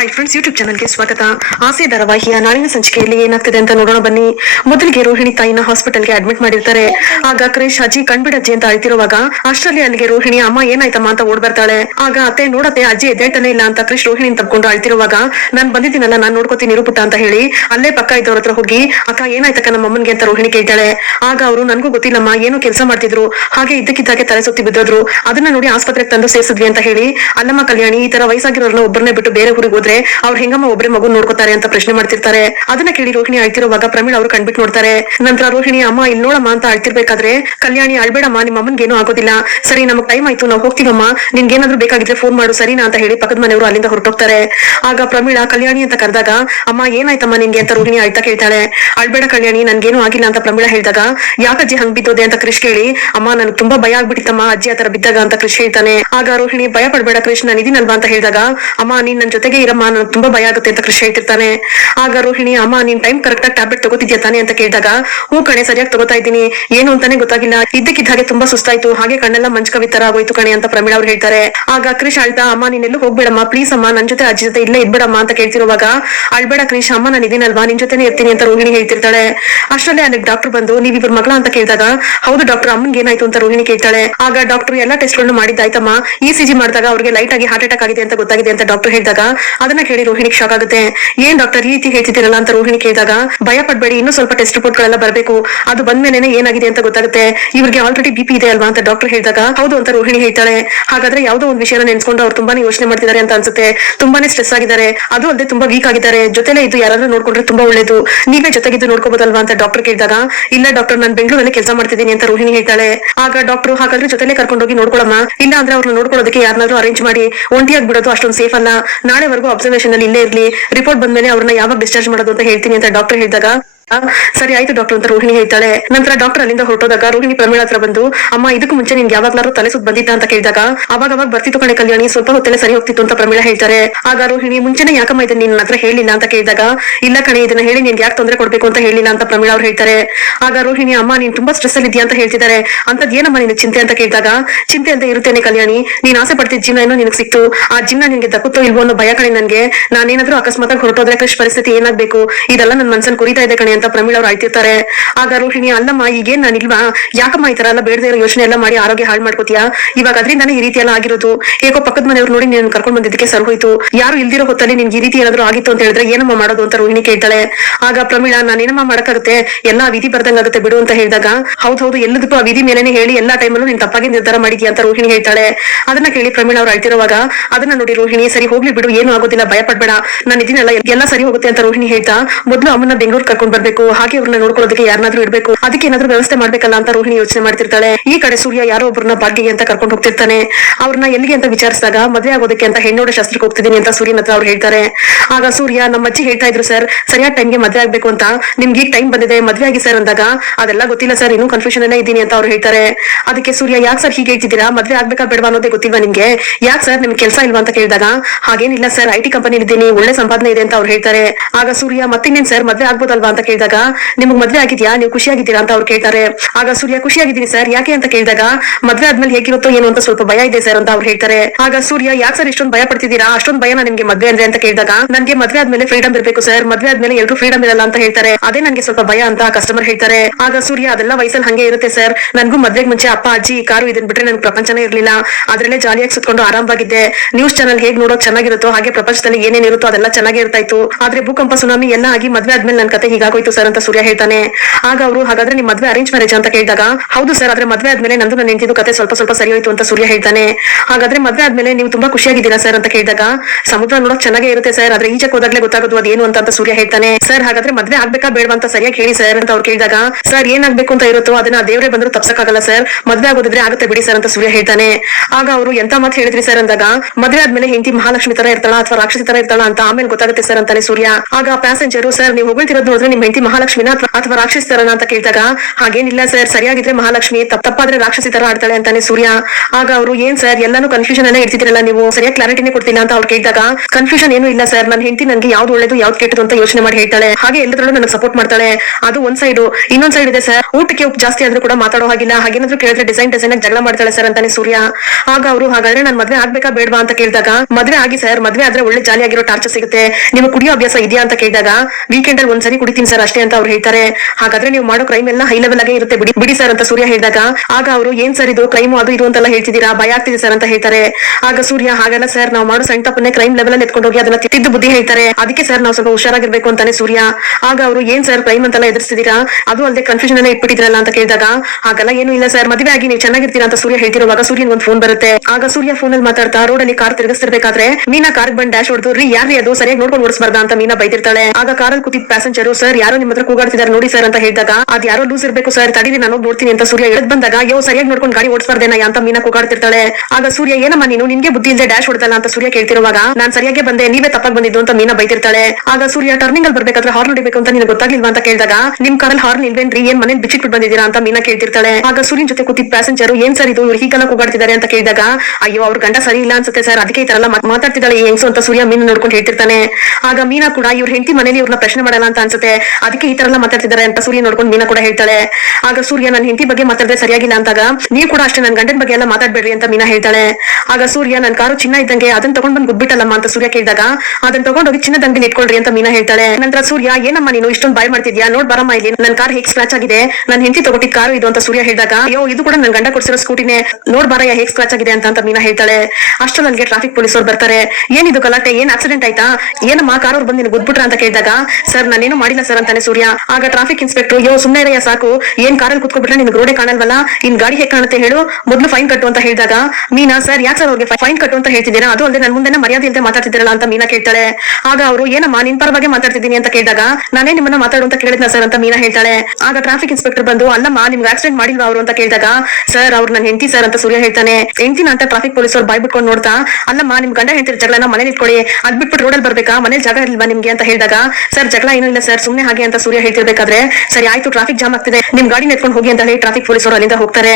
Hi friends YouTube ಚಾನಲ್ಗೆ ಸ್ವಾಗತ. ಆಸೆ ಧಾರಾವಾಹಿಯ ನಾಳಿನ ಸಂಚಿಕೆಯಲ್ಲಿ ಏನಾಗ್ತಿದೆ ಅಂತ ನೋಡೋಣ ಬನ್ನಿ. ಮೊದಲಿಗೆ ರೋಹಿಣಿ ತಾಯಿನ ಹಾಸ್ಪಿಟಲ್ಗೆ ಅಡ್ಮಿಟ್ ಮಾಡಿರ್ತಾರೆ. ಆಗ ಕ್ರೇಶ್ ಅಜ್ಜಿ ಕಣ್ಬಿಡಜ್ಜಿ ಅಂತ ಅಳ್ತಿರುವಾಗ ಅಷ್ಟರಲ್ಲಿ ಅಲ್ಲಿಗೆ ರೋಹಿಣಿ, ಅಮ್ಮ ಏನಾಯ್ತಮ್ಮ? ಅಂತ ಓಡ್ ಬರ್ತಾಳೆ. ಆಗ ಅತ್ತೆ, ನೋಡತ್ತೆ, ಅಜ್ಜಿ ಎದ್ದೇಳ್ತಾನೆ ಇಲ್ಲ ಅಂತ ಕ್ರಿಶ್ ರೋಹಿಣಿ ತಪ್ಕೊಂಡು ಅಳ್ತಿರುವಾಗ ನಾನ್ ಬಂದಿದ್ದೀನಲ್ಲ, ನಾನ್ ನೋಡ್ಕೋತೀನಿ ನಿರೂಪುಟ ಅಂತ ಹೇಳಿ ಅಲ್ಲೇ ಪಕ್ಕ ಇದ್ದವ್ರ ಹತ್ರ ಹೋಗಿ, ಅಕ್ಕ, ಏನಾಯ್ತಕ್ಕ ನಮ್ಮ ಅಮ್ಮನ್ಗೆ? ಅಂತ ರೋಹಿಣಿ ಕೇಳ್ತಾಳೆ. ಆಗ ಅವರು, ನನ್ಗೂ ಗೊತ್ತಿಲ್ಲಮ್ಮ, ಏನು ಕೆಲಸ ಮಾಡ್ತಿದ್ರು. ಹಾಗೆ ಇದ್ದಕ್ಕಿದ್ದಾಗೆ ತಲೆ ಸುತ್ತಿ ಬಿದ್ದಿದ್ರು. ಅದನ್ನ ನೋಡಿ ಆಸ್ಪತ್ರೆಗೆ ತಂದು ಸೇರಿಸಿದ್ವಿ ಅಂತ ಹೇಳಿ, ಅಲ್ಲಮ್ಮ ಕಲ್ಯಾಣಿ, ಈ ತರ ವಯಸ್ಸಾಗಿರೋರ್ನ ಒಬ್ಬರನ್ನೇ ಬಿಟ್ಟು ಬೇರೆ ಊರಿಗೆ ಹೋದ್ರೆ ಅವ್ರು ಹೆಂಗಮ್ಮ ಒಬ್ಬರೇ ಮಗು ನೋಡ್ಕೋತಾರೆ ಅಂತ ಪ್ರಶ್ನೆ ಮಾಡ್ತಿರ್ತಾರೆ. ಅದನ್ನ ಕೇಳಿ ರೋಹಿಣಿ ಅಳ್ತಿರುವಾಗ ಪ್ರಮೀಳ್ ಅವ್ರು ಕಣ್ಬಿಟ್ಟು ನೋಡ್ತಾರೆ. ನಂತರ ರೋಹಿಣಿ, ಅಮ್ಮ ಇಲ್ಲಿ ನೋಡಮ್ಮ ಅಂತ ಅಳ್ತಿರ್ಬೇಕಾದ್ರೆ ಕಲ್ಯಾಣಿ, ಅಳ್ಬೇಡಮ್ಮ ನಿಮ್ಮ ಅಮ್ಮನ್ಗೆ ಏನೂ ಆಗೋದಿಲ್ಲ. ಸರಿ, ನಮಗ್ ಟೈಮ್ ಆಯ್ತು, ನಾವು ಹೋಗ್ತೀವಮ್ಮ. ನಿನ್ಗೇನಾದ್ರೂ ಬೇಕಾಗಿದ್ರೆ ಫೋನ್ ಮಾಡು, ಸರಿನಾ ಅಂತ ಹೇಳಿ ಪಕ್ಕದ ಮನೆಯವರು ಅಲ್ಲಿಂದ ಹೊರಟೋಗ್ತಾರೆ. ಆಗ ಪ್ರಮೀಳ ಕಲ್ಯಾಣಿ ಅಂತ ಕರೆದಾಗ, ಅಮ್ಮ, ಏನಾಯ್ತಮ್ಮ ನಿನ್ಗೆ ಅಂತ ರೋಹಿಣಿ ಅಳ್ತಾ ಕೇಳ್ತಾಳೆ. ಅಳ್ಬೇಡ ಕಲ್ಯಾಣಿ, ನನ್ಗೇನು ಆಗಿಲ್ಲ ಅಂತ ಪ್ರಮೀಳ ಹೇಳಿದಾಗ ಯಾಕಜ್ಜಿ ಹಂಗ್ ಬಿದ್ದೋದೆ? ಅಂತ ಕೃಷಿ ಕೇಳಿ, ಅಮ್ಮ, ನನ್ಗೆ ತುಂಬಾ ಭಯ ಆಗ್ಬಿಟ್ಟಿತ್ತಮ್ಮ, ಅಜ್ಜಿ ಆತರ ಬಿದ್ದಾಗ, ಅಂತ ಕೃಷಿ ಹೇಳ್ತಾನೆ. ಆಗ ರೋಹಿಣಿ, ಭಯ ಪಡ್ಬೇಡ ಕೃಷ್ಣ ನಾನು ಇದೀನಲ್ವಾ ಅಂತ ಹೇಳಿದಾಗ, ಅಮ್ಮ, ನೀನ್ ನನ್ ಜೊತೆಗೆ ಇರಮ್ಮ. ನನ್ಗೆ ತುಂಬಾ ಭಯ ಆಗುತ್ತೆ ಅಂತ ಕೃಷ್ಣ ಹೇಳ್ತಿರ್ತಾನೆ. ಆಗ ರೋಹಿಣಿ, ಅಮ್ಮ, ನೀನ್ ಟೈಮ್ ಕರೆಕ್ಟ್ ಆಗಿ ಟ್ಯಾಬ್ಲೆಟ್ ತಗೋತಿದ್ಯಾ ತಾನೆ ಅಂತ ಕೇಳಿದಾಗ ಹೂ ಕಣೆ, ಸರಿಯಾಗಿ ತಗೋತಾ ಇದ್ದೀನಿ. ಏನು ಅಂತಾನೆ ಗೊತ್ತಾಗಿಲ್ಲ. ಇದ್ದಕ್ಕಿದ್ದ ಹಾಗೆ ತುಂಬಾ ಸುಸ್ತಾಯ್ತು. ಹಾಗೆ ಕಣ್ಣೆಲ್ಲ ಮಂಚ್ ಕವಿತರ ಆಗೋಯ್ತು ಕಣೆ ಅಂತ ಪ್ರಮೀಳ್ ಅವ್ರು ಹೇಳ್ತಾರೆ. ಆಗ ಕ್ರಿಶ್ ಅಳ್ತಾ ಅಮ್ಮ ನೀನೆಲ್ಲೂ ಹೋಗ್ಬೇಡಮ್ಮ. ಪ್ಲೀಸ್ ಅಮ್ಮ, ನನ್ ಜೊತೆ ಅಜ್ಜಿ ಜೊತೆ ಇಲ್ಲೇ ಇದ್ಬೇಡಮ್ಮ ಅಂತ ಕೇಳ್ತಿರುವಾಗ, ಅಳ್ಬೇಡ ಕ್ರಿಶ್ ಅಮ್ಮ, ನಾನು ಇದೀನಲ್ವಾ ನಿನ್ ಜೊತೆನೆ ಇರ್ತೀನಿ ಅಂತ ರೋಹಿಣಿ ಹೇಳ್ತಿರ್ತಾಳೆ. ಅಷ್ಟರಲ್ಲೇ ಅಲ್ಲಿ ಡಾಕ್ಟರ್ ಬಂದು, ನೀವ್ ಇಬ್ಬರು ಮಗಳ ಅಂತ ಕೇಳಿದಾಗ, ಹೌದು ಡಾಕ್ಟರ್ ಅಮ್ಮನ್ಗೆ ಏನಾಯ್ತು ಅಂತ ರೋಹಿಣಿ ಕೇಳ್ತಾಳೆ. ಆಗ ಡಾಕ್ಟರ್ ಎಲ್ಲಾ ಟೆಸ್ಟ್ಗಳನ್ನು ಮಾಡಿದ್ದಾಯ್ತಮ್ಮ. ಇ ಸಿ ಜಿ ಮಾಡಿದಾಗ ಅವ್ರಿಗೆ ಲೈಟ್ ಆಗಿ ಹಾರ್ಟ್ ಅಟ್ಯಾಕ್ ಆಗಿದೆ ಅಂತ ಗೊತ್ತಾಗಿದೆ ಅಂತ ಡಾಕ್ಟರ್ ಹೇಳಿದಾಗ ಅದನ್ನ ಕೇಳಿ ರೋಹಿಣಿಗೆ ಶಾಕ್ ಆಗುತ್ತೆ. ಏನ್ ಡಾಕ್ಟರ್ ಈ ರೀತಿ ಹೇಳ್ತಿದ್ದೀರಲ್ಲ ಅಂತ ರೋಹಿಣಿ ಕೇಳಿದಾಗ ಭಯ ಪಡ್ಬೇಡಿ, ಇನ್ನೂ ಸ್ವಲ್ಪ ಟೆಸ್ಟ್ ರಿಪೋರ್ಟ್ ಗಳೆಲ್ಲ ಬರಬೇಕು. ಅದು ಬಂದ್ಮೇಲೆ ಏನಾಗಿದೆ ಅಂತ ಗೊತ್ತಾಗುತ್ತೆ. ಇವ್ರಿಗೆ ಆಲ್ರೆಡಿ ಬಿಪಿ ಇದೆ ಅಲ್ವಾ ಅಂತ ಡಾಕ್ಟರ್ ಹೇಳಿದಾಗ, ಹೌದು ಅಂತ ರೋಹಿಣಿ ಹೇಳ್ತಾಳೆ. ಹಾಗಾದ್ರೆ ಯಾವ್ದೋ ಒಂದು ವಿಷಯನ ನೆನ್ಸ್ಕೊಂಡು ಅವ್ರು ತುಂಬಾನೇ ಯೋಚನೆ ಮಾಡ್ತಿದ್ದಾರೆ ಅಂತ ಅನ್ಸುತ್ತೆ. ತುಂಬಾನೇ ಸ್ಟ್ರೆಸ್ ಆಗಿದ್ದಾರೆ. ಅದು ಅಲ್ಲದೆ ತುಂಬಾ ವೀಕ್ ಆಗಿದ್ದಾರೆ. ಜೊತೆಲೆ ಇದು ಯಾರಾದ್ರೂ ನೋಡ್ಕೊಂಡ್ರೆ ತುಂಬಾ ಒಳ್ಳೇದು. ನೀವೇ ಜೊತೆಗಿದ್ದು ನೋಡ್ಕೋಬಹುದಲ್ವಾ ಅಂತ ಡಾಕ್ಟರ್ ಕೇಳಿದಾಗ, ಇಲ್ಲ ಡಾಕ್ಟರ್ ನಾನು ಬೆಂಗಳೂರಲ್ಲಿ ಕೆಲಸ ಮಾಡ್ತಿದ್ದೀನಿ ಅಂತ ರೋಹಿಣಿ ಹೇಳ್ತಾಳೆ. ಆಗ ಡಾಕ್ಟರ್ ಹಾಗಾದ್ರೆ ಜೊತೆಲೆ ಕರ್ಕೊಂಡೋಗಿ ನೋಡ್ಕೊಳಮ್ಮ. ಇಲ್ಲ ಅಂದ್ರೆ ಅವ್ರನ್ನ ನೋಡ್ಕೊಳ್ಳೋದಕ್ಕೆ ಯಾರನ್ನಾದ್ರೂ ಅರೇಂಜ್ ಮಾಡಿ. ಒಂಟಿಯಾಗಿ ಬಿಡೋದು ಅಷ್ಟೊಂದು ಸೇಫ್ ಅಲ್ಲ. ನಾಳೆವರೆಗೂ ಅಬ್ಸರ್ವೇಷನ್ ಅಲ್ಲಿ ಇಲ್ಲೇ ಇರ್ಲಿ ರಿಪೋರ್ಟ್ ಬಂದ್ಮೇಲೆ ಅವ್ರನ್ನ ಯಾವಾಗ ಡಿಸ್ಚಾರ್ಜ್ ಮಾಡೋದು ಅಂತ ಹೇಳ್ತೀನಿ ಅಂತ ಡಾಕ್ಟರ್ ಹೇಳಿದಾಗ ಸರಿ ಆಯ್ತು ಡಾಕ್ಟರ್ ಅಂತ ರೋಹಿಣಿ ಹೇಳ್ತಾಳೆ. ನಂತರ ಡಾಕ್ಟರ್ ಅಲ್ಲಿಂದ ಹೊರಟೋದಾಗ ರೋಹಿಣಿ ಪ್ರಮೀಳ ಹತ್ರ ಬಂದು, ಅಮ್ಮ, ಇದಕ್ಕೂ ಮುಂಚೆ ನಿನ್ಗೆ ಯಾವಾಗ್ಲಾರು ತಲೆ ಸುತ್ತ ಬಂದಿದ್ದ ಅಂತ ಕೇಳಿದಾಗ ಅವಾಗ ಅವಾಗ ಬರ್ತಿತ್ತು ಕಣೆ ಕಲ್ಯಾಣಿ, ಸ್ವಲ್ಪ ಹೊತ್ತಲೆ ಸರಿ ಹೋಗ್ತಿತ್ತು ಅಂತ ಪ್ರಮೀಳ ಹೇಳ್ತಾರೆ. ಆಗ ರೋಹಿಣಿ, ಮುಂಚೆನೆ ಯಾಕಮ್ಮ ಇದನ್ನ ನಿನ್ನ ಹತ್ರ ಹೇಳಿಲ್ಲ? ಅಂತ ಕೇಳಿದಾಗ, ಇಲ್ಲ ಕಣೆ, ಇದನ್ನ ಹೇಳಿ ನಿನ್ಗೆ ಯಾಕೆ ತೊಂದರೆ ಕೊಡ್ಬೇಕು ಅಂತ ಹೇಳಿಲ್ಲ? ಅಂತ ಪ್ರಮೀಳ ಅವ್ರು ಹೇಳ್ತಾರೆ. ಆಗ ರೋಹಿಣಿ, ಅಮ್ಮ, ನೀನ್ ತುಂಬಾ ಸ್ಟ್ರೆಸ್ ಅಲ್ಲಿ ಇದೆಯಾ? ಅಂತ ಹೇಳ್ತಿದ್ದಾರೆ. ಅಂತದ್ ಏನಮ್ಮ ನಿನ್ ಚಿಂತೆ? ಅಂತ ಕೇಳಿದಾಗ, ಚಿಂತೆ ಅಂತ ಇರುತ್ತೇನೆ ಕಲ್ಯಾಣಿ, ನೀನ್ ಆಸೆ ಪಡ್ತಿದ್ದ ಜೀವನ ಏನೋ ನಿನಗೆ ಸಿಕ್ತು. ಆ ಜೀವನ ನಿನ್ಗೆ ದಕ್ಕುತ್ತೋ ಇಲ್ವೋ ಅನ್ನೋ ಭಯ ಕಣೆ ನನ್ಗೆ. ನಾನೇನಾದ್ರೂ ಅಕಸ್ಮಾತ್ ಹೊರಟೋದ್ರೆ ಕೃಷಿ ಪರಿಸ್ಥಿತಿ ಏನಾಗ್ಬೇಕು? ಇದೆಲ್ಲ ನನ್ನ ಮನ್ಸನ್ ಕುರಿತಾ ಇದೆ ಕಣೆ ಅಂತ ಪ್ರಮೀಳ ಅವ್ರು ಆಯ್ತಿರ್ತಾರೆ ಆಗ ರೋಹಿಣಿ, ಅಲ್ಲಮ್ಮ, ಈಗೇನ್ ನಾನು ಇಲ್ವಾ? ಯಾಕಮ್ಮ ಈ ತರ ಎಲ್ಲ ಬೇಡದೇ ಇರೋ ಯೋಚನೆ ಎಲ್ಲ ಮಾಡಿ ಆರೋಗ್ಯ ಹಾಳು ಮಾಡ್ಕೋತೀಯಾ? ಇವಾಗ ಅದರಿಂದಾನೇ ಈ ರೀತಿ ಎಲ್ಲ ಆಗಿರೋದು. ಏಕೋ ಪಕ್ಕದ ಮನೆಯವ್ರು ನೋಡಿ ನೀನು ಕರ್ಕೊಂಡ್ ಬಂದಿದ್ದಕ್ಕೆ ಸರ್ ಹೋಯ್ತು. ಯಾರು ಇಲ್ದಿರೋ ಹೊತ್ತಲ್ಲಿ ನಿನ್ಗೆ ಈ ರೀತಿ ಏನಾದ್ರು ಆಗಿತ್ತು ಅಂತ ಹೇಳಿದ್ರೆ ಏನಮ್ಮ ಮಾಡೋದು ಅಂತ ರೋಹಿಣಿ ಕೇಳ್ತಾಳೆ. ಆಗ ಪ್ರಮೀಳ ಏನಮ್ಮ ಮಾಡಕ್ಕಾಗುತ್ತೆ? ಎಲ್ಲಾ ವಿಧಿ ಬರ್ದಂಗಾಗುತ್ತೆ ಬಿಡು ಅಂತ ಹೇಳಿದಾಗ, ಹೌದು ಹೌದು, ಎಲ್ಲದಕ್ಕೂ ಆ ವಿಧಿ ಮೇಲೆನೆ ಹೇಳಿ ಎಲ್ಲಾ ಟೈಮಲ್ಲೂ ನೀನ್ ತಪ್ಪಾಗಿ ನಿರ್ಧಾರ ಮಾಡಿದ್ಯಾ ಅಂತ ರೋಹಿಣಿ ಹೇಳ್ತಾಳೆ. ಅದನ್ನ ಕೇಳಿ ಪ್ರಮೀಳ ಅವ್ರು ಅಳ್ತಿರುವಾಗ ಅದನ್ನ ನೋಡಿ ರೋಹಿಣಿ, ಸರಿ ಹೋಗ್ಲಿ ಬಿಡು, ಏನು ಆಗೋದಿಲ್ಲ ಭಯ ಪಡ್ಬೇಡ ನಾನು ಇದನ್ನೆಲ್ಲ ಎಲ್ಲ ಸರಿ ಹೋಗುತ್ತೆ ಅಂತ ರೋಹಿಣಿ ಹೇಳ್ತಾ, ಮೊದಲು ಅಮ್ಮನ ಬೆಂಗಳೂರು ಕರ್ಕೊಂಡ್ ಹಾಗೆ ಅವ್ರನ್ನ ನೋಡ್ಕೊಳ್ಳೋದಕ್ಕೆ ಯಾರನ್ನಾದ್ರೂ ಇಡ್ಬೇಕು, ಅದಕ್ಕೆ ಏನಾದ್ರೂ ವ್ಯವಸ್ಥೆ ಮಾಡ್ಬೇಕಲ್ಲ ಅಂತ ರೋಹಿಣಿ ಯೋಚನೆ ಮಾಡ್ತಿರ್ತಾಳೆ. ಈ ಕಡೆ ಸೂರ್ಯ ಯಾರೋ ಒಬ್ಬರನ್ನ ಭಾಗ್ಯ ಅಂತ ಕರ್ಕೊಂಡು ಹೋಗ್ತಿರ್ತಾನೆ. ಅವ್ರನ್ನ ಎಲ್ಲಿಗೆ ಅಂತ ವಿಚಾರಿಸಿದಾಗ ಮದುವೆ ಆಗೋದಕ್ಕೆ ಅಂತ ಹೆಣ್ಣೋಡ ಶಾಸ್ತ್ರಕ್ಕೆ ಹೋಗ್ತಿದ್ದೀನಿ ಅಂತ ಸೂರ್ಯನ ಹತ್ರ ಅವ್ರು ಹೇಳ್ತಾರೆ. ಆಗ ಸೂರ್ಯ, ನಮ್ಮ ಅಜ್ಜಿ ಹೇಳ್ತಾ ಇದ್ರು, ಸರ್, ಸರಿಯಾದ ಟೈಮ್ಗೆ ಮದುವೆ ಆಗ್ಬೇಕು ಅಂತ. ನಿಮ್ಗೆ ಟೈಮ್ ಬಂದಿದೆ, ಮದುವೆ ಆಗಿ ಸರ್ ಅಂದಾಗ, ಅದೆಲ್ಲ ಗೊತ್ತಿಲ್ಲ ಸರ್, ಇನ್ನೂ ಕನ್ಫ್ಯೂಷನ್ ಏನೇ ಇದ್ದೀನಿ ಅಂತ ಅವ್ರು ಹೇಳ್ತಾರೆ. ಅದಕ್ಕೆ ಸೂರ್ಯ, ಯಾಕೆ ಸರ್ ಹೀಗೆ ಹೇಳ್ತಿದ್ದೀರಾ? ಮದುವೆ ಆಗ್ಬೇಕಾ ಬೇಡವಾ ಅನ್ನೋದೇ ಗೊತ್ತಿಲ್ವಾ ನಿಮ್ಗೆ? ಯಾಕೆ ಸರ್ ನಿಮ್ಗೆ ಕೆಲಸ ಇಲ್ವಾ ಅಂತ ಕೇಳಿದಾಗ, ಹಾಗೇನಿಲ್ಲ ಸರ್ ಐ ಟಿ ಕಂಪನಿ ಇದ್ದೀನಿ, ಒಳ್ಳೆ ಸಂಪಾದನೆ ಇದೆ ಅಂತ ಅವ್ರು ಹೇಳ್ತಾರೆ. ಆಗ ಸೂರ್ಯ, ಮತ್ತಿನ್ನೇನ್ ಸರ್, ಮದ್ವೆ ಆಗ್ಬೋದಲ್ವಾ? ಅಂತ ಕೇಳಿದಾಗ, ನಿಮ್ಗೆ ಮದ್ವೆ ಆಗಿದ್ಯಾ? ನೀವು ಖುಷಿಯಾಗಿದ್ದೀರಾ? ಅಂತ ಅವ್ರು ಕೇಳ್ತಾರೆ. ಆಗ ಸೂರ್ಯ, ಖುಷಿಯಾಗಿದ್ದೀನಿ ಸರ್. ಯಾಕೆ ಅಂತ ಕೇಳಿದಾಗ, ಮದ್ವೆ ಆದ್ಮೇಲೆ ಹೇಗಿರುತ್ತೋ ಏನು ಅಂತ ಸ್ವಲ್ಪ ಭಯ ಇದೆ ಸರ್ ಅಂತ ಅವ್ರು ಹೇಳ್ತಾರೆ. ಆಗ ಸೂರ್ಯ, ಯಾಕೆ ಸರ್ ಇಷ್ಟೊಂದು ಭಯ ಪಡ್ತಿದ್ದೀರಾ? ಅಷ್ಟೊಂದು ಭಯ ನಿಮ್ಗೆ ಮದ್ವೆ ಅಂದ್ರೆ ಅಂತ ಕೇಳಿದಾಗ, ನನ್ಗೆ ಮದ್ವೆ ಆದ್ಮೇಲೆ ಫ್ರೀಡಮ್ ಇರಬೇಕು ಸರ್. ಮದ್ವೆ ಆದ್ಮೇಲೆ ಎಲ್ರು ಫ್ರೀಡಮ್ ಇರಲ್ಲ ಅಂತ ಹೇಳ್ತಾರೆ. ಅದೇ ನನ್ಗೆ ಸ್ವಲ್ಪ ಭಯ ಅಂತ ಕಸ್ಟಮರ್ ಹೇಳ್ತಾರೆ. ಆಗ ಸೂರ್ಯ, ಅದೆಲ್ಲ ವಯಸ್ಸಲ್ಲಿ ಹಂಗೆ ಇರುತ್ತೆ ಸರ್. ನನ್ಗೂ ಮದ್ವೆಗ್ ಮುಂಚೆ ಅಪ್ಪ, ಅಜ್ಜಿ, ಕಾರು ಇದನ್ ಬಿಟ್ರೆ ನನ್ಗೆ ಪ್ರಪಂಚನೇ ಇರ್ಲಿಲ್ಲ. ಅದ್ರಲ್ಲೇ ಜಾಲಿಯಾಗಿ ಸುತ್ಕೊಂಡು ಆರಾಮವಾಗಿದ್ದೆ. ನ್ಯೂಸ್ ಚಾನಲ್ ಹೇಗ್ ನೋಡೋಕ್ ಚೆನ್ನಾಗಿರುತ್ತೋ, ಹಾಗೆ ಪ್ರಪಂಚದಲ್ಲಿ ಏನೇನಿರುತ್ತೋ ಅದೆಲ್ಲ ಚೆನ್ನಾಗಿ ಇರ್ತಾ ಇತ್ತು. ಆದ್ರೆ ಭೂಕಂಪ ಸುನಾಮಿ ಎಲ್ಲ ಆಗಿ ಮದ್ವೆ ಆದ್ಮೇಲೆ ನನ್ ಕತೆ ಹೀಗಾಗೋಯ್ತು ಸರ್ ಅಂತ ಸೂರ್ಯ ಹೇಳ್ತಾನೆ. ಆಗ ಅವರು ಹಾಗಾದ್ರೆ ನಿಮ್ ಮದ್ವೆ ಅರೇಂಜ್ ಮ್ಯಾರೇಜ್ ಅಂತ ಕೇಳಿದಾಗ, ಹೌದು ಸರ್, ಆದ್ರೆ ಮದ್ವೆ ಆದ್ಮೇಲೆ ನಂದು ನನ್ನ ಹೆಂಡತಿದು ಕತೆ ಸ್ವಲ್ಪ ಸ್ವಲ್ಪ ಸರಿ ಹೋಯ್ತು ಅಂತ ಸೂರ್ಯ ಹೇಳ್ತಾನೆ. ಹಾಗಾದ್ರೆ ಮದ್ವೆ ಆದ್ಮೇಲೆ ನೀವು ತುಂಬಾ ಖುಷಿಯಾಗಿದ್ದೀರಾ ಸರ್ ಅಂತ ಕೇಳಿದಾಗ, ಸಮುದ್ರ ನೋಡಕ್ ಚೆನ್ನಾಗೇ ಇರುತ್ತೆ ಸರ್, ಆದ್ರೆ ಈಜಕ್ ಹೋದಾಗ್ಲೇ ಗೊತ್ತಾಗೋದು ಅದೇನು ಅಂತ ಅಂತ ಸೂರ್ಯ ಹೇಳ್ತಾನೆ. ಸರ್, ಹಾಗಾದ್ರೆ ಮದ್ವೆ ಆಗ್ಬೇಕಾ ಬೇಡವಾ ಅಂತ ಸರಿಯಾಗಿ ಹೇಳಿ ಸರ್ ಅಂತ ಅವ್ರು ಕೇಳಿದಾಗ, ಸರ್ ಏನಾಗ್ಬೇಕು ಅಂತ ಇರುತ್ತೋ ಅದನ್ನ ದೇವರೇ ಬಂದ್ರು ತಪ್ಸಕ್ಕಾಗಲ್ಲ ಸರ್, ಮದ್ವೆ ಆಗೋದಿದ್ರೆ ಆಗುತ್ತೆ ಬಿಡಿ ಸರ್ ಅಂತ ಸೂರ್ಯ ಹೇಳ್ತಾನೆ. ಆಗ ಅವರು ಎಂತ ಮಾತು ಹೇಳಿದ್ರಿ ಸರ್ ಅಂದಾಗ, ಮದ್ವೆ ಆದ್ಮೇಲೆ ಹೆಂಡತಿ ಮಹಾಲಕ್ಷ್ಮಿ ತರ ಇರ್ತಾಳ ಅಥವಾ ರಾಕ್ಷಸಿ ತರ ಇರ್ತಾಳ ಅಂತ ಆಮೇಲೆ ಗೊತ್ತಾಗುತ್ತೆ ಸರ್ ಅಂತಾನೆ ಸೂರ್ಯ. ಆಗ ಪ್ಯಾಸೆಂಜರ್ ಸರ್, ನೀವು ಹೋಗಿರೋದು ನೋಡಿದ್ರೆ ನಿಮ್ ಹೆಂಡತಿ ಮಹಾಲಕ್ಷ್ಮಿನ ಅಥವಾ- ರಾಕ್ಷಸಿ ತರನ ಅಂತ ಕೇಳಿದಾಗ, ಹಾಗೇನಿಲ್ಲ ಸರ್, ಸರಿಯಾಗಿದ್ರೆ ಮಹಾಲಕ್ಷ್ಮಿ ತಪ್ಪ ತಪ್ಪಾದ್ರೆ ರಾಕ್ಷಸಿ ತರ ಆಡ್ತಾಳೆ ಅಂತಾನೆ ಸೂರ್ಯ. ಆಗ ಅವರು, ಏನ್ ಸರ್, ಎಲ್ಲಾನು ಕನ್ಫ್ಯೂಷನ್ ಅನ್ನ ಇಡ್ತಿದ್ರಲ್ಲ ನೀವು? ಸರಿಯಾಗಿ ಕ್ಲಾರಿಟಿನೇ ಕೊಡ್ತಿಲ್ಲ ಅಂತ ಅವ್ರು ಕೇಳಿದಾಗ ಕನ್ಫ್ಯೂಷನ್ ಏನು ಇಲ್ಲ ಸರ್. ನನ್ನ ಹೆಂಡತಿ ನನಗೆ ಯಾವ್ದು ಒಳ್ಳೇದು, ಯಾವ್ದು ಕೆಟ್ಟದು ಅಂತ ಯೋಚನೆ ಮಾಡಿ ಹೇಳ್ತಾಳೆ. ಹಾಗೆ ಎಲ್ಲದ್ರಲ್ಲೂ ನನಗೆ ಸಪೋರ್ಟ್ ಮಾಡ್ತಾಳೆ. ಅದು ಒಂದ್ ಸೈಡ್ ಇನ್ನೊಂದ್ ಸೈಡ್ ಇದೆ ಸರ್. ಊಟಕ್ಕೆ ಉಪ್ಪು ಜಾಸ್ತಿ ಆದ್ರೂ ಕೂಡ ಮಾತಾಡೋ ಹಾಗಿಲ್ಲ. ಹಾಗೇನಾದ್ರೂ ಕೇಳಿದ್ರೆ ಡಿಸೈನ್ ಡಿಸೈನ್ ಜಗಳ ಮಾಡ್ತಾಳೆ ಸರ್ ಅಂತಾನೆ ಸೂರ್ಯ. ಆಗ ಅವರು, ಹಾಗಾದ್ರೆ ನಾನು ಮದ್ವೆ ಆಗ್ಬೇಕಾ ಬೇಡವಾ? ಅಂತ ಕೇಳಿದಾಗ, ಮದ್ವೆ ಆಗಿ ಸರ್. ಮದ್ವೆ ಆದ್ರೆ ಒಳ್ಳೆ ಜಾಲಿ ಆಗಿರೋ ಟಾರ್ಚರ್ ಸಿಗುತ್ತೆ. ನಿಮ್ಗೆ ಕುಡಿಯೋ ಅಭ್ಯಾಸ ಇದೆಯಾ? ಅಂತ ಕೇಳಿದಾಗ ವೀಕೆಂಡ್ ಅಲ್ಲಿ ಒಂದ್ಸರಿ ಕುಡಿತೀನಿ ಸರ್ ಅಷ್ಟೇ ಅಂತ ಅವ್ರು ಹೇಳ್ತಾರೆ. ಹಾಗಾದ್ರೆ ನೀವು ಮಾಡೋ ಕ್ರೈಮ್ ಎಲ್ಲ ಹೈ ಲೆವೆಲ್ ಆಗೇ ಇರುತ್ತೆ. ಬಿಡಿ ಬಿಡಿ ಸರ್ ಅಂತ ಸೂರ್ಯ ಹೇಳಿದಾಗ, ಆಗ ಅವರು ಏನ್ ಸರ್ ಇದು ಕ್ರೈಮ್ ಅದು ಇದು ಅಂತೆಲ್ಲ ಹೇಳ್ತಿದ್ದೀರಾ? ಭಯ ಆಗ್ತಿದೆ ಸರ್ ಅಂತ ಹೇಳ್ತಾರೆ. ಆಗ ಸೂರ್ಯ, ಹಾಗಲ್ಲ ಸರ್ ನಾವು ಮಾಡೋ ಸಣ್ಣ ಕ್ರೈಮ್ ಲೆವೆಲ್ ಅಲ್ಲಿ ಎತ್ಕೊಂಡು ಹೋಗಿ ಅದನ್ನ ತಿದ್ದು ಬುದ್ಧಿ ಹೇಳ್ತಾರೆ. ಅದಕ್ಕೆ ಸರ್ ನಾವು ಸ್ವಲ್ಪ ಹುಷಾರಾಗಿರ್ಬೇಕು ಅಂತಾನೆ ಸೂರ್ಯ. ಆಗ ಅವರು ಏನ್ ಸರ್ ಕ್ರೈಮ್ ಅಂತೆಲ್ಲ ಎದುರಿಸ್ತಿದ್ದೀರಾ? ಅದು ಅಲ್ಲದೆ ಕನ್ಫ್ಯೂಷನ್ ಅನ್ನ ಇಟ್ಬಿಟ್ಟಿದ್ರಲ್ಲ ಅಂತ ಕೇಳಿದಾಗ, ಹಾಗಲ್ಲ ಏನು ಇಲ್ಲ ಸರ್ ಮದುವೆ ಆಗಿ ನೀವು ಚೆನ್ನಾಗಿರ್ತೀರಾ ಅಂತ ಸೂರ್ಯ ಹೇಳ್ತಿರುವಾಗ ಸೂರ್ಯನ್ ಒಂದು ಫೋನ್ ಬರುತ್ತೆ. ಆಗ ಸೂರ್ಯ ಫೋನ್ ಅಲ್ಲಿ ಮಾತಾಡ್ತಾ ರೋಡ್ ಅಲ್ಲಿ ಕಾರ್ ತಿರುಗಿಸ್ತಿರ್ಬೇಕಾದ್ರೆ, ಮೀನಾ ಕಾರ್ ಬಂದ್ ಡ್ಯಾಶ್ ಹೊಡೆದು, ರೀ, ಯಾರ್ರಿ ಅದು? ಸರಿಯಾಗಿ ನೋಡ್ಕೊಂಡು ಓಡಿಸಬಾರ್ದ? ಅಂತ ಮೀನಾ ಬೈದಿರ್ತಾಳೆ. ಆಗ ಕಾರಲ್ಲಿ ಕೂತಿದ್ ಪ್ಯಾಸೆಂಜರ್ ಸರ್ ಯಾರೋ ನಿಮ್ಮ ಹತ್ರ ಕೂಗಾಡ್ತಿದ್ದಾರೆ ನೋಡಿ ಸರ್ ಅಂತ ಹೇಳಿದಾಗ, ಅದ್ ಯಾರೋ ಲೂಸ್ ಇರಬೇಕು ಸರ್, ತಡೀರಿ, ನಾನು ನೋಡ್ತೀನಿ ಅಂತ ಸೂರ್ಯ ಎಳದ್ ಬಂದಾಗ ಯೋ ಸರಿಯಾಗಿ ನೋಡ್ಕೊಂಡು ಗಾಡಿ ಓಡಿಸ್ಬಾರ್ದೇನ ಅಂತ ಮೀನಾ ಕೂಗಾಡ್ತಿರ್ತಾಳೆ. ಆಗ ಸೂರ್ಯ, ಏನಮ್ಮ ನೀನು, ನಿನ್ಗೆ ಬುದ್ಧಿ ಇಲ್ಲದೆ ಡ್ಯಾಶ್ ಹೊಡೆದಲ್ಲ ಅಂತ ಸೂರ್ಯ ಕೇಳ್ತಿರುವಾಗ, ನಾನ್ ಸರಿಯಾಗಿ ಬಂದೆ, ನೀವೇ ತಪ್ಪಾಗಿ ಬಂದಿದ್ದು ಅಂತ ಮೀನಾ ಬೈತಿರ್ತಾಳೆ. ಆಗ ಸೂರ್ಯ ಟರ್ನಿಂಗ್ ಅಲ್ಲಿ ಬರ್ಬೇಕಾದ್ರೆ ಹಾರ್ನ್ ಹೊಡಿಬೇಕು ಅಂತ ನಿನಗೆ ಗೊತ್ತಾಗ್ಲಿಲ್ವಾ? ಅಂತ ಕೇಳಿದಾಗ, ನಿಮ್ ಕಾರಲ್ಲಿ ಹಾರ್ನ್ ಇಲ್ವೇನ್ರಿ ಏನ್ ಮನೇಲಿ ಬಿಚ್ಚಿಟ್ಬಿಟ್ಟು ಬಂದಿದ್ದೀರಾ? ಅಂತ ಮೀನಾ ಕೇಳ್ತಿರ್ತಾಳೆ. ಆಗ ಸೂರ್ಯನ್ ಜೊತೆ ಕೂತಿದ್ ಪ್ಯಾಸೆಂಜರ್ ಏನ್ ಸರ್ ಇದು? ಇವ್ರು ಹೀಗೆಲ್ಲ ಕೂಗಾಡ್ತಿದ್ದಾರೆ ಅಂತ ಕೇಳಿದಾಗ, ಅಯ್ಯೋ, ಅವ್ರ ಗಂಡ ಸರಿ ಇಲ್ಲ ಅನ್ಸುತ್ತೆ ಸರ್, ಅದಕ್ಕೆ ಈ ತರ ಎಲ್ಲ ಮಾತ್- ಮಾತಾಡ್ತಿದ್ದಾಳೆ, ಹೆಂಗ್ಸು? ಅಂತ ಸೂರ್ಯ ಮೀನು ನೋಡ್ಕೊಂಡು ಹೇಳ್ತಿರ್ತಾನೆ. ಆಗ ಮೀನಾ ಕೂಡ, ಇವ್ರ ಹೆಂಡತಿ ಮನೇಲಿ ಇವ್ರನ್ನ ಪ್ರಶ್ನೆ ಮಾಡಲ್ಲ ಅಂತ ಅನ್ಸುತ್ತೆ ಅದಕ್ಕೆ ಈ ತರ ಎಲ್ಲ ಮಾತಾಡ್ತಿದ್ದಾರೆ ಅಂತ ಸೂರ್ಯ ನೋಡ್ಕೊಂಡು ಮೀನಾ ಕೂಡ ಹೇಳ್ತಾಳೆ. ಆಗ ಸೂರ್ಯ, ನನ್ನ ಹೆಂಡತಿ ಬಗ್ಗೆ ಮಾತಾಡಿದ್ರೆ ಸರಿಯಾಗಿಲ್ಲ ಅಂತಾಗ ನೀವು ಕೂಡ ಅಷ್ಟೇ ನನ್ನ ಗಂಡನ ಬಗ್ಗೆ ಎಲ್ಲ ಮಾತಾಡ್ಬೇಡ್ರಿ ಅಂತ ಮೀನಾ ಹೇಳ್ತಾಳೆ. ಆಗ ಸೂರ್ಯ ನನ್ನ ಕಾರು ಚಿನ್ನ ಇದ್ದಂಗೆ ಅದನ್ನ ತಗೊಂಡ್ ಬಂದು ಗುದ್ಬಿಟ್ಟಲ್ಲಮ್ಮ ಅಂತ ಸೂರ್ಯ ಕೇಳಿದಾಗ ಅದನ್ನ ತಗೊಂಡೋಗಿ ಚಿನ್ನದ ಅಂಗಡಿ ಇಟ್ಕೊಳ್ರಿ ಅಂತ ಮೀನಾ ಹೇಳ್ತಾಳೆ. ನಂತರ ಸೂರ್ಯ, ಏನಮ್ಮ ನೀನು ಇಷ್ಟೊಂದು ಬಾಯ್ ಮಾಡ್ತಿದ್ಯಾ? ನೋಡ್ ಬರಮ್ಮ ಇಲ್ಲಿ. ನನ್ನ ಕಾರ್ ಹೇಗ್ ಸ್ಕ್ರಾಚ್ ಆಗಿದೆ? ನನ್ನ ಹೆಂಡತಿ ತಗೊಟ್ಟಿದ್ ಕಾರು ಇದು ಅಂತ ಸೂರ್ಯ ಹೇಳಿದಾಗ, ಅಯ್ಯೋ, ಇದು ಕೂಡ ನನ್ನ ಗಂಡ ಕೊಡ್ಸಿರೋ ಸ್ಕೂಟಿನೇ. ನೋಡ್ ಬರಯ್ಯ, ಹೇಗ್ ಸ್ಕ್ರಾಚ್ ಆಗಿದೆ ಅಂತ ಅಂತ ಮೀನಾ ಹೇಳ್ತಾಳೆ. ಅಷ್ಟು ನನಗೆ ಟ್ರಾಫಿಕ್ ಪೊಲೀಸರು ಬರ್ತಾರೆ. ಏನಿದು ಗಲಾಟೆ? ಏನ್ ಆಕ್ಸಿಡೆಂಟ್ ಆಯ್ತಾ? ಏನಮ್ಮ ಕಾರ್ ಅವ್ರು ಬಂದು ನಿನ್ ಗುದ್ಬಿಟ್ರ ಅಂತ ಕೇಳಿದಾಗ, ಸರ್, ನಾನೇನು ಮಾಡಿಲ್ಲ ಸರ್ ಅಂತಾನೆ ಸೂರ್ಯ. ಆಗ ಟ್ರಾಫಿಕ್ ಇನ್ಸ್ಪೆಕ್ಟರ್ ಯೋ ಸುಮ್ನೆ ಇರಯ್ಯ, ಸಾಕು. ಏನ್ ಕಾರಲ್ಲಿ ಕುತ್ಕೊಬಿಟ್ರೆ ನಿನ್ ರೋಡೆ ಕಾಣಲ್ವಲ್ಲ? ಇನ್ ಗಾಡಿ ಹೇಗೆ ಕಾಣುತ್ತೆ ಹೇಳು? ಮೊದ್ಲು ಫೈನ್ ಕಟ್ಟು ಅಂತ ಹೇಳಿದಾಗ, ಮೀನಾ ಸರ್ ಯಾಕೆ ಸರ್ ಅವ್ರಿಗೆ ಫೈನ್ ಕಟ್ಟು ಅಂತ ಹೇಳ್ತಿದ್ದೀರಾ? ಅದು ಅಲ್ಲದೆ ನನ್ ಮುಂದೆ ಮರ್ಯಾದೆ ಇಲ್ಲದೆ ಮಾತಾಡ್ತಿದ್ದೀರಲ್ಲ ಅಂತ ಮೀನಾ ಕೇಳ್ತಾಳೆ. ಆಗ ಅವರು, ಏನಮ್ಮ, ನಿನ್ ಪರವಾಗಿ ಮಾತಾಡ್ತಿದ್ದೀನಿ ಅಂತ ಕೇಳಿದಾಗ, ನಾನೇ ನಿಮ್ಮನ್ನ ಮಾತಾಡು ಅಂತ ಕೇಳಿದ್ನ ಸರ್ ಅಂತ ಮೀನಾ ಹೇಳ್ತಾಳೆ. ಆಗ ಟ್ರಾಫಿಕ್ ಇನ್ಸ್ಪೆಕ್ಟರ್ ಬಂದು, ಅಲ್ಲಮ್ಮ, ನಿಮ್ಗೆ ಆಕ್ಸಿಡೆಂಟ್ ಮಾಡಿಲ್ವಾ ಅವರು? ಅಂತ ಕೇಳಿದಾಗ ಸರ್ ಅವ್ರು ನನ್ನ ಹೆಂಡತಿ ಸರ್ ಅಂತ ಸೂರ್ಯ ಹೇಳ್ತಾನೆ. ಹೆಂಡತಿನ ಅಂತ ಟ್ರಾಫಿಕ್ ಪೊಲೀಸರು ಬಾಯ್ ಬಿಟ್ಕೊಂಡು ನೋಡ್ತಾ, ಅಲ್ಲಮ್ಮ, ನಿಮ್ ಗಂಡ ಹೇಳ್ತಿರ್ತಾರಲ್ಲ ನಾವು ಮನೇಲಿ ಇಟ್ಕೊಳ್ಳಿ. ಅದ್ ಬಿಟ್ಬಿಟ್ಟು ರೋಡಲ್ಲಿ ಬರ್ಬೇಕಾ? ಮನೇಲಿ ಜಾಗ ಇಲ್ವಾ ನಿಮ್ಗೆ? ಅಂತ ಹೇಳಿದಾಗ ಸರ್ ಜಗಳ ಏನಿಲ್ಲ ಸರ್ ಸುಮ್ನೆ ಹಾಗೆ ಅಂತ ಸೂರ್ಯ ಹೇಳ್ತಿರ್ಬೇಕಾದ್ರೆ, ಸರಿ ಆಯ್ತು ಟ್ರಾಫಿಕ್ ಜಾಮ್ ಆಗ್ತಿದೆ, ನಿಮ್ ಗಾಡಿ ನೆತ್ಕೊಂಡು ಹೋಗಿ ಅಂತ ಹೇಳಿ ಟ್ರಾಫಿಕ್ ಪೊಲೀಸರು ಅಲ್ಲಿಂದ ಹೋಗ್ತಾರೆ.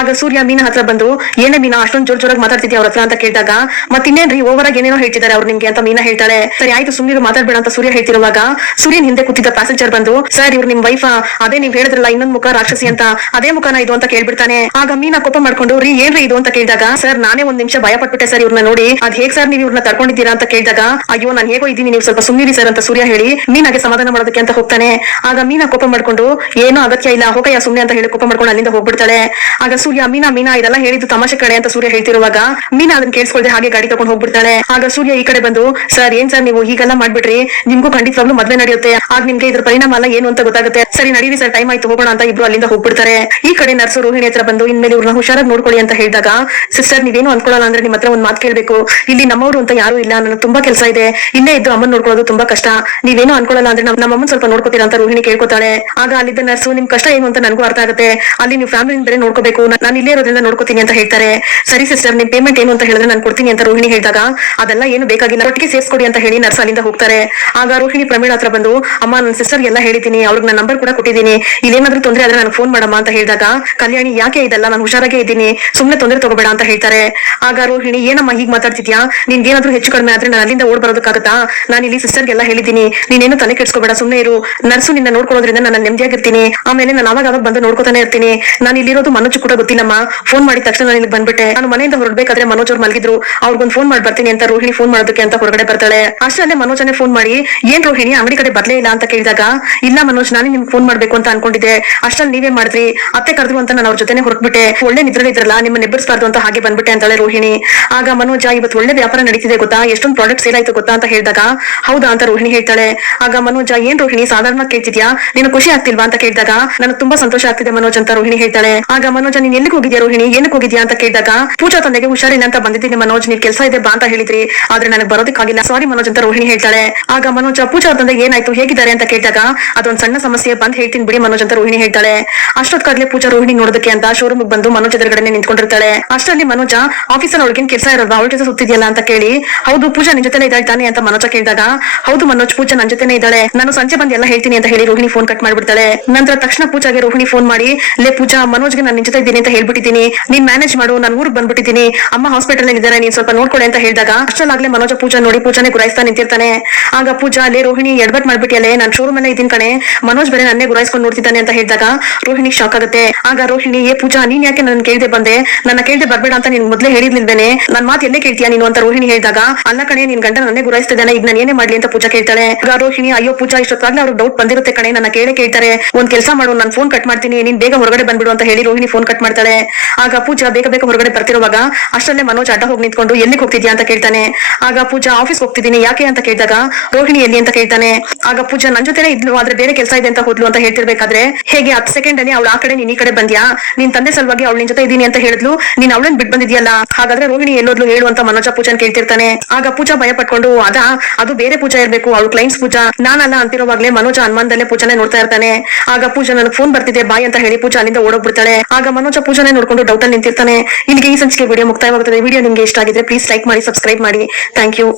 ಆಗ ಸೂರ್ಯ ಮೀನಾ ಹತ್ರ ಬಂದು, ಏನೇ ಮೀನಾ, ಅಷ್ಟೊಂದು ಜೋರ್ ಜೋರಾಗಿ ಮಾತಾಡ್ತಿದ್ಯಾ ಅವ್ರ ಹತ್ರ ಅಂತ ಕೇಳಿದಾಗ, ಮತ್ತಿನ್ನೇನ್ರಿ ಓವರ್ ಆಗಿ ಏನೇನೋ ಹೇಳ್ತಿದ್ದಾರೆ ಅವ್ರು ನಿಮ್ಗೆ ಅಂತ ಮೀನಾ ಹೇಳ್ತಾರೆ ಸರಿ ಆಯ್ತು ಸುಮ್ಮನೆ ಮಾತಾಡ್ಬೇಡ ಅಂತ ಸೂರ್ಯ ಹೇಳ್ತಿರುವಾಗ, ಸೂರ್ಯನ್ ಹಿಂದೆ ಕೂತಿದ್ದ ಪ್ಯಾಸೆಂಜರ್ ಬಂದು, ಸರ್, ಇವ್ರು ನಿಮ್ ವೈಫ್ ಅದೇ ನೀವ್ ಹೇಳಿದ್ರಲ್ಲ, ಇನ್ನೊಂದ್ ಮುಖ ರಾಕ್ಷಸಿ ಅಂತ, ಅದೇ ಮುಖನ ಇದು ಅಂತ ಕೇಳ್ಬಿಡ್ತಾನೆ. ಆಗ ಮೀನಾ ಕೋಪ ಮಾಡ್ಕೊಂಡು, ರೀ, ಏನ್ರಿ ಇದು? ಅಂತ ಕೇಳಿದಾಗ, ಸರ್, ನಾನೇ ಒಂದ್ ನಿಮಿಷ ಭಯ ಪಟ್ಬಿಟ್ಟೆ ಸರ್ ಇವ್ರನ್ನ ನೋಡಿ. ಅದ್ ಹೇಗ್ ಸರ್, ನೀವು ಇವ್ರನ್ನ ತರ್ಕೊಂಡಿದ್ದೀರಾ ಅಂತ ಕೇಳಿದಾಗ, ಅಯ್ಯೋ, ನಾನು ಹೇಗೋ ಇದ್ದೀನಿ ನೀವು ಸ್ವಲ್ಪ ಸುಮ್ಮನಿರಿ ಸರ್, ಅಂತ ಸೂರ್ಯ ಹೇಳಿ ಮೀನಾಗೆ ಸಮಾಧಾನ ಮಾಡೋದಕ್ಕೆ ಅಂತ ಹೋಗ್ತಾನೆ. ಆಗ ಮೀನಾ ಕೋಪ ಮಾಡ್ಕೊಂಡು, ಏನೋ ಅಗತ್ಯ ಇಲ್ಲ, ಹೋಗಯ್ಯ ಸುಮ್ನೆ ಅಂತ ಹೇಳಿ ಕೋಪ ಮಾಡ್ಕೊಂಡು ಅಲ್ಲಿಂದ ಹೋಗ್ಬಿಡ್ತಾಳೆ. ಆಗ ಸೂರ್ಯ, ಮೀನಾ ಮೀನಾ, ಇದೆಲ್ಲ ಹೇಳಿದ್ದು ತಮಾಷೆ ಕಡೆ ಅಂತ ಸೂರ್ಯ ಹೇಳ್ತಿರುವಾಗ ಮೀನಾ ಅದನ್ನ ಕೇಳಿಸ್ಕೊಳ್ದೆ ಹಾಗೆ ಗಾಡಿ ತಗೊಂಡು ಹೋಗ್ಬಿಡ್ತಾಳೆ. ಆಗ ಸೂರ್ಯ ಈ ಕಡೆ ಬಂದು, ಸರ್, ಏನ್ ಸರ್ ನೀವು ಹೀಗೆಲ್ಲ ಮಾಡ್ಬಿಟ್ರಿ? ನಿಮ್ಗೂ ಖಂಡಿತವಾಗ್ಲೂ ಮದ್ವೆ ನಡೆಯುತ್ತೆ. ಆಗ ನಿಮ್ಗೆ ಇದ್ರ ಪರಿಣಾಮ ಎಲ್ಲ ಏನು ಅಂತ ಗೊತ್ತಾಗುತ್ತೆ. ಸರಿ, ನಡೀರಿ ಸರ್ ಟೈಮ್ ಆಯ್ತು, ಹೋಗೋಣ ಅಂತ ಇಬ್ರು ಅಲ್ಲಿಂದ ಹೋಗ್ಬಿಡ್ತಾರೆ. ಈ ಕಡೆ ನರ್ಸು, ರೋಹಿಣಿ ಹತ್ರ ಬಂದು, ಇನ್ಮೇಲೆ ಇವ್ರನ್ನ ಹುಷಾರಾಗಿ ನೋಡ್ಕೊಳ್ಳಿ ಅಂತ ಹೇಳಿದಾಗ, ಸಿಸ್ಟರ್, ನೀವೇನು ಅನ್ಕೊಳ್ಳಲ್ಲ ಅಂದ್ರೆ ನಿಮ್ಮ ಹತ್ರ ಒಂದ್ ಮಾತು ಕೇಳ್ಬೇಕು. ಇಲ್ಲಿ ನಮ್ಮವರು ಅಂತ ಯಾರು ಇಲ್ಲ, ನನಗೆ ತುಂಬಾ ಕೆಲಸ ಇದೆ. ಇಲ್ಲೇ ಇದ್ದು ಅಮ್ಮನ್ ನೋಡ್ಕೊಳ್ಳೋದು ತುಂಬಾ ಕಷ್ಟ. ನೀವೇನು ಅನ್ಕೊಳ್ಳಲ್ಲ ಅಂದ್ರೆ ನಮ್ಮ ಅಮ್ಮನ್ ಸ್ವಲ್ಪ ನೋಡ್ಕೋತೀರಾ ಅಂತ ರೋಹಿಣಿ ಕೇಳ್ಕೊತಾಳೆ. ಆಗ ಅಲ್ಲಿದ್ದ ನರ್ಸು ನಿಮ್ ಕಷ್ಟ ಏನು ಅಂತ ನನಗೂ ಅರ್ಥ ಆಗುತ್ತೆ. ಅಲ್ಲಿ ನೀವು ಫ್ಯಾಮಿಲಿ ಬೇರೆ ನೋಡ್ಕೋಬೇಕು. ನಾನು ಇಲ್ಲೇ ಇರೋದ್ರಿಂದ ನೋಡ್ಕೋತೀನಿ ಅಂತ ಹೇಳ್ತಾರೆ. ಸರಿ ಸಿಸ್ಟರ್ ನಿಮ್ ಪೇಮೆಂಟ್ ಏನು ಅಂತ ಹೇಳಿದ್ರೆ ನಾನು ಕೊಡ್ತೀನಿ ಅಂತ ರೋಹಿಣಿ ಹೇಳಿದಾಗ, ಅದೆಲ್ಲ ಏನು ಬೇಕಾಗಿಲ್ಲ. ಒಟ್ಟಿಗೆ ಸೇರ್ಸ್ಕೊಡಿ ಅಂತ ಹೇಳಿ ನರ್ಸ್ ಅಲ್ಲಿಂದ ಹೋಗ್ತಾರೆ. ಆಗ ರೋಹಿಣಿ ಪ್ರಮೀಳ ಹತ್ರ ಬಂದು, ಅಮ್ಮ ನನ್ನ ಸಿಸ್ಟರ್ ಎಲ್ಲ ಹೇಳಿದ್ದೀನಿ. ಅವ್ರಿಗೆ ನನ್ನ ನಂಬರ್ ಕೂಡ ಕೊಟ್ಟಿದ್ದೀನಿ. ಇದೇನಾದ್ರೂ ತೊಂದ್ರೆ ಆದ್ರೆ ನಾನು ಫೋನ್ ಮಾಡಮ್ಮ ಅಂತ ಹೇಳಿದಾಗ, ಕಲ್ಯಾಣಿ, ಯಾಕೆ ಇದೆಲ್ಲ? ನಾನು ಹುಷಾರಾಗೇ ಇದ್ದೀನಿ. ಸುಮ್ನೆ ತೊಂದರೆ ತಗೋಬೇಡ ಅಂತ ಹೇಳ್ತಾರೆ. ಆಗ ರೋಹಿಣಿ, ಏನಮ್ಮ ಹೀಗೆ ಮಾತಾಡ್ತಿದ್ಯಾ? ನಿನ್ಗೆ ಏನಾದ್ರೂ ಹೆಚ್ಚು ಕಡಿಮೆ ಆದ್ರೆ ನಾನು ಅಲ್ಲಿಂದ ಓಡ್ ಬರೋದಕ್ಕಾಗತ್ತಾ? ನಾನು ಇಲ್ಲಿ ಸಿಸ್ಟರ್ಗೆಲ್ಲ ಹೇಳಿದ್ದೀನಿ. ನೀನೇನು ತಲೆ ಕೆಡ್ಸ್ಕೋಬೇಡ, ಸುಮ್ನೆ ಇರು. ನರ್ಸು ನಿನ್ನ ನೋಡ್ಕೊಳ್ಳೋದ್ರಿಂದ ನಾನು ನೆಮ್ಮದಿಯಾಗಿರ್ತೀನಿ. ಆಮೇಲೆ ನಾನು ಅವಾಗ ಅವಾಗ ಬಂದು ನೋಡ್ಕೊತಾನೆ ಇರ್ತೀನಿ. ನಾನು ಇಲ್ಲಿರೋದು ಮನೋಜ್ ಕೂಡ ಗೊತ್ತಿಲ್ಲಮ್ಮ. ಫೋನ್ ಮಾಡಿದ ತಕ್ಷಣ ನಾನು ಇಲ್ಲಿ ಬಂದ್ಬಿಟ್ಟೆ. ನಾನು ಮನೆಯಿಂದ ಹೊರಡ್ಬೇಕಾದ್ರೆ ಮನೋಜ್ ಅವ್ರು ಮಲಗಿದ್ರು. ಅವ್ರಿಗೊಂದು ಫೋನ್ ಮಾಡಿ ಬರ್ತೀನಿ ಅಂತ ರೋಹಿಣಿ ಫೋನ್ ಮಾಡೋದಕ್ಕೆ ಅಂತ ಹೊರಗಡೆ ಬರ್ತಾಳೆ. ಅಷ್ಟೇ ಮನೋಜನೇ ಫೋನ್ ಮಾಡಿ, ಏನ್ ರೋಹಿಣಿ, ಅಂಗಡಿ ಕಡೆ ಬರ್ಲೇ ಇಲ್ಲ ಅಂತ ಕೇಳಿದಾಗ, ಇಲ್ಲ ಮನೋಜ್, ನಾನೇ ನಿಮ್ಗೆ ಫೋನ್ ಮಾಡ್ಬೇಕು ಅಂತ ಅನ್ಕೊಂಡಿದ್ದೆ. ಅಷ್ಟಲ್ಲಿ ನೀವೇ ಮಾಡಿದ್ರಿ. ಅತ್ತೆ ಕರೆದ್ರು ಅಂತ ನಾನು ಅವ್ರ ಜೊತೆನೆ ಹೊರಟ್ಬಿಟ್ಟೆ. ಒಳ್ಳೆ ನಿದ್ರೆ ಇದ್ರಲ್ಲ ನಿಮ್ಮ ನೆಬ್ಬರ್ಸ್ಬಾರ್ದು ಅಂತ ಹಾಗೆ ಬಂದ್ಬಿಟ್ಟೆ ಅಂತಾಳೆ ರೋಹಿಣಿ. ಆಗ ಮನೋಜ, ಇವತ್ತು ಒಳ್ಳೆ ವ್ಯಾಪಾರ ನಡೀತಿದೆ ಗೊತ್ತಾ? ಎಷ್ಟೊಂದು ಪ್ರಾಡಕ್ಟ್ ಸೇಲ್ ಆಯ್ತು ಗೊತ್ತಾ? ಅಂತ ಹೇಳಿದಾಗ, ಹೌದಾ? ಅಂತ ರೋಹಿಣಿ ಹೇಳ್ತಾಳೆ. ಆಗ ಮನೋಜ, ಏನ್ ರೋಹಿಣಿ? ಸಾಧಾರಣ ಕೇಳ್ತಿದ್ಯಾ? ನೀನು ಖುಷಿ ಆಗ್ತಿಲ್ವಾ ಅಂತ ಕೇಳಿದಾಗ, ನನಗೆ ತುಂಬಾ ಸಂತೋಷ ಆಗ್ತಿದೆ ಮನೋಜ್ ಅಂತ ರೋಹಿಣಿ ಹೇಳ್ತಾಳೆ. ಆಗ ಮನೋಜ, ನೀನ್ ಎಲ್ಲಿಗೆ ಹೋಗಿದ್ಯಾ ರೋಹಿಣಿ? ಏನಕ್ಕೆ ಹೋಗಿದ್ಯಾ? ಅಂತ ಕೇಳಿದಾಗ, ಪೂಜಾ ತಂದೆಗೆ ಹುಷಾರಿಲ್ಲ ಅಂತ ಬಂದಿದ್ದೀನಿ ಮನೋಜ್, ನೀನ್ ಕೆಲಸ ಇದೆ ಬಾ ಅಂತ ಹೇಳಿದ್ರಿ, ಆದ್ರೆ ನನಗೆ ಬರೋದಕ್ಕಾಗಿಲ್ಲ. ಸಾರಿ ಮನೋಜ್ ಅಂತ ರೋಹಿಣಿ ಹೇಳ್ತಾಳೆ. ಆಗ ಮನೋಜ, ಪೂಜಾ ತಂದೆ ಏನಾಯ್ತು? ಹೇಗಿದ್ದಾರೆ? ಅಂತ ಕೇಳಿದಾಗ, ಅದೊಂದ್ ಸಣ್ಣ ಸಮಸ್ಯೆ, ಬಂದ್ ಹೇಳ್ತೀನಿ ಬಿಡಿ ಮನೋಜ್ ಅಂತ ರೋಹಿಣಿ ಹೇಳ್ತಾಳೆ. ಅಷ್ಟೊತ್ಕಾಗ್ಲೇ ಪೂಜಾ ರೋಹಿಣಿ ನೋಡೋದಕ್ಕೆ ಅಂತ ಶೋರೂಮ್ ಬಂದು ಮನೋಜ್ ಎದುರುಗಡೆ ನಿಂತ್ಕೊಂಡಿರ್ತಾಳೆ. ಅಷ್ಟರಲ್ಲಿ ಮನೋಜ ಆಫೀಸರ್ ಅವಳಿಗೇನ್ ಕೆಲಸ ಇರಲ್ವಾ? ಅವಳ ಜೊತೆ ಸುತ್ತಿದ್ಯಲ್ಲ? ಅಂತ ಕೇಳಿ, ಹೌದು, ಪೂಜಾ ನಿನ್ ಜೊತೆನೇ ಇದ್ದಾಳೆ ತಾನೆ? ಅಂತ ಮನೋಜ ಕೇಳಿದಾಗ, ಹೌದು ಮನೋಜ್, ಪೂಜಾ ನನ್ ಜೊತೆನೇ ಇದ್ದಾಳೆ. ನಾನು ಸಂಜೆ ಬಂದು ಎಲ್ಲ ಹೇಳ್ತೀನಿ ಅಂತ ಹೇಳಿ ರೋಹಿಣಿ ಫೋನ್ ಕಟ್ ಮಾಡ್ಬಿಡ್ತಾಳೆ. ನಂತರ ತಕ್ಷಣ ಪೂಜಾಗೆ ರೋಹಿಣಿ ಫೋನ್ ಮಾಡಿ, ಲೇ ಪೂಜಾ, ಮನೋಜ್ಗೆ ನಾನು ಜೊತೆ ಇದ್ದೀನಿ ಅಂತ ಹೇಳ್ಬಿಟ್ಟಿದ್ದೀನಿ. ನೀನ್ ಮ್ಯಾನೇಜ್ ಮಾಡು, ನಾನು ಊರಿಗೆ ಬಂದ್ಬಿಟ್ಟಿದ್ದೀನಿ. ಅಮ್ಮ ಹಾಸ್ಪಿಟಲ್ ಇದ್ದಾರೆ, ನೀನ್ ಸ್ವಲ್ಪ ನೋಡ್ಕೊಡೆ ಅಂತ ಹೇಳಿದಾಗ ಅಷ್ಟಲ್ಲಾಗ್ಲೇ ಮನೋಜ ಪೂಜಾ ನೋಡಿ ಪೂಜಾನೆ ಗುರಾಯಿಸ್ತಾ ನಿಂತಿರ್ತಾನೆ. ಆಗ ಪೂಜಾ, ಲೇ ರೋಹಿಣಿ ಎಡ್ಬಟ್ ಮಾಡ್ಬಿಟ್ಟಿಯಲ್ಲೇ, ನಾನು ಶೋರೂಮ್ ಅಲ್ಲೇ ಇದ್ದೀನಿ ಕಣೆ. ಮನೋಜ್ ಬೇರೆ ನನ್ನೇ ಗುರಾಯಿಸ್ಕೊಂಡು ನೋಡ್ತಿದ್ದಾನೆ ಅಂತ ಹೇಳಿದಾಗ ರೋಹಿಣಿ ಶಾಕ್ ಆಗುತ್ತೆ. ಆಗ ರೋಹಿಣಿ, ಏ ಪೂಜಾ, ನೀನ್ ಯಾಕೆ ನನ್ನ ಕೇಳ್ದೆ ಬಂದೆ? ನನ್ನ ಕೇಳ್ದೆ ಬರ್ಬೇಡ ಅಂತ ನೀನ್ ಮೊದ್ಲೇ ಹೇಳಿರ್ಲಿಲ್ವೇನೆ ನನ್ನ ಮಾತು ಎಲ್ಲೇ ಕೇಳ್ತೀಯಾ ನೀನು? ಅಂತ ರೋಹಿಣಿ ಹೇಳಿದಾಗ, ಅಲ್ಲ ಕಣೆ, ನಿನ್ ಗಂಡ ನನ್ನೇ ಗುರಾಯಿಸ್ತಿದ್ದಾನೆ, ಈಗ ನಾನು ಏನೇ ಮಾಡ್ಲಿ? ಅಂತ ಪೂಜಾ ಕೇಳ್ತಾಳೆ. ಆಗ ರೋಹಿಣಿ, ಅಯ್ಯೋ ಪೂಜಾ, ಇಷ್ಟೊತ್ತಾಗ್ಲೇ ಅವ್ರಿಗೆ ಡೌಟ್ ಬಂದಿರುತ್ತೆ ಕಣೆ. ನನ್ನ ಕೇಳಿ ಕೇಳ್ತಾರೆ, ಒಂದ್ ಕೆಲಸ ಮಾಡು, ನಾನು ಫೋನ್ ಕಟ್ ಮಾಡ್ತೀನಿ. ನೀನ್ ಬೇಗ ಹೊರಗಡೆ ಬಂದ್ಬಿಡು ಅಂತ ಹೇಳಿ ರೋಹಿಣಿ ಫೋನ್ ಕಟ್ ಮಾಡ್ತಾಳೆ. ಆಗ ಪೂಜಾ ಬೇಗ ಬೇಗ ಹೊರಗಡೆ ಬರ್ತಿರುವಾಗ ಅಷ್ಟಲ್ಲೇ ಮನೋಜ್ ಅಡ್ಡ ಹೋಗಿ ನಿಂತ್ಕೊಂಡು ಎಲ್ಲಿ ಹೋಗ್ತಿದ್ಯಾ? ಅಂತ ಕೇಳ್ತಾನೆ. ಆಗ ಪೂಜಾ ಆಫೀಸ್ ಹೋಗ್ತಿದ್ದೀನಿ. ಯಾಕೆ? ಅಂತ ಕೇಳಿದಾಗ ರೋಹಿಣಿ, ಎಲ್ಲಿ? ಅಂತ ಕೇಳ್ತಾನೆ. ಆಗ ಪೂಜಾ, ನನ್ ಜೊತೆ ಇದ್ಲು, ಆದ್ರೆ ಬೇರೆ ಕೆಲಸ ಇದೆ ಅಂತ ಹೋದ್ಲು ಅಂತ ಹೇಳ್ತಿರ್ಬೇಕಾದ್ರೆ, ಹೇಗೆ ಹತ್ತು ಸೆಕೆಂಡ್ ಅಲ್ಲಿ ಅವಳು ಆ ಕಡೆ, ನೀನ್ ಈ ಕಡೆ ಬಂದ್ಯಾ? ನಿನ್ ತಂದೆ ಸಲುವಾಗಿ ಅವಳು ನಿನ್ ಜೊತೆ ಇದೀನಿ ಅಂತ ಹೇಳಿದ್ಲು. ನೀನ್ ಅವಳನ್ ಬಿಟ್ ಬಂದಿದ್ಯಲ್ಲ? ಹಾಗಾದ್ರೆ ರೋಹಿಣಿ ಎಲ್ಲೋದ್ಲು ಹೇಳು ಅಂತ ಮನೋಜ ಪೂಜಾನ್ ಕೇಳ್ತಿರ್ತಾನೆ. ಆಗ ಪೂಜಾ ಭಯ ಪಟ್ಕೊಂಡು, ಅದ, ಅದು ಬೇರೆ ಪೂಜಾ ಇರ್ಬೇಕು. ಅವಳು ಕ್ಲೈಂಟ್ಸ್ ಪೂಜಾ. ನಾನಲ್ಲ ಅಂತಿರುವಾಗ್ಲೇ ಮನೋಜ ಅನುಮಾನದಲ್ಲೇ ಪೂಜಾನೆ ನೋಡ್ತಾ ಇರ್ತಾನೆ. ಆಗ ಪೂಜಾ ನನಗೆ ಫೋನ್ ಬರ್ತಿದೆ, ಬಾಯ್ ಅಂತ ಹೇಳಿ ಪೂಜಾ ಅಲ್ಲಿಂದ ಓಡೋಗ್ಬಿಡ್ತಾಳೆ. ಆಗ ಮನೋಜ ಪೂಜಾನೆ ನೋಡ್ಕೊಂಡು ಡೌಟ್ ಅಲ್ಲಿ ನಿಂತಿರ್ತಾನೆ. ಇಲ್ಲಿಗೆ ಈ ಸಂಚಿಕೆ ವಿಡಿಯೋ ಮುಕ್ತಾಯವಾಗುತ್ತದೆ. ವಿಡಿಯೋ ನಿಮ್ಗೆ ಇಷ್ಟ ಆಗಿದ್ರೆ ಪ್ಲೀಸ್ ಲೈಕ್ ಮಾಡಿ ಸಬ್ಸ್ಕ್ರೈಬ್ ಮಾಡಿ. Thank you